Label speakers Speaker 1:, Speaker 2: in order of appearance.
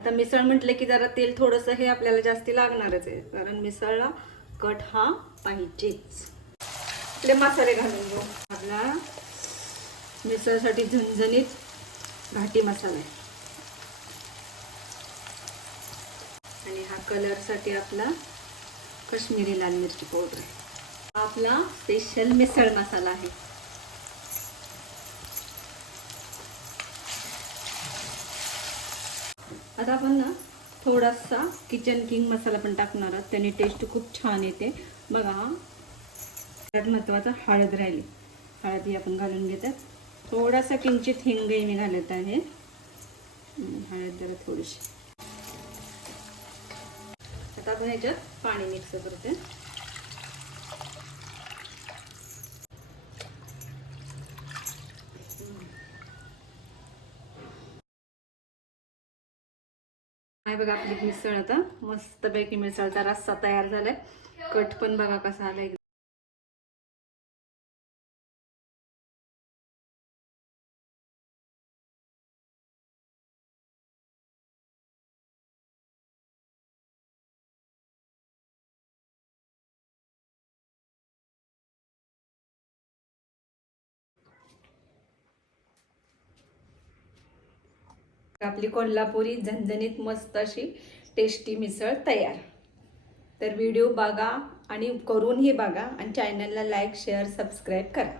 Speaker 1: आता मिसळ म्हटलं की जरा तेल थोडंसं हे आपल्याला जास्ती लागणारच आहे. कारण मिसळला कट हा पाहिजेच. आपले मसाले घालून घेऊ. आपला मिसळसाठी झणझणीत घाटी मसाला आहे. आणि हा कलरसाठी आपला कश्मीरी लाल मिरची पावडर आहे. हा आपला स्पेशल मिसळ मसाला आहे. आता आपण ना थोडासा किचन किंग मसाला पण टाकणार आहोत. त्याने टेस्ट खूप छान येते. बघा सगळ्यात त्यात महत्त्वाचं हळद राहिली. हळद ही आपण घालून घेतात थोडासा किंचित हिंगही मी घालत आहे. हळद जरा थोडीशी. आता आपण ह्याच्यात पाणी मिक्स करते नाही बघा आपली मिसळ आता. मस्तपैकी मिसळचा रस्सा तयार झालाय. कट पण बघा कसा आलाय. आपली कोल्हापुरी झणझणीत मस्त अशी टेस्टी मिसळ तयार. तर व्हिडिओ बघा आणि करूनही बघा आणि चॅनलला लाईक शेअर सबस्क्राईब करा.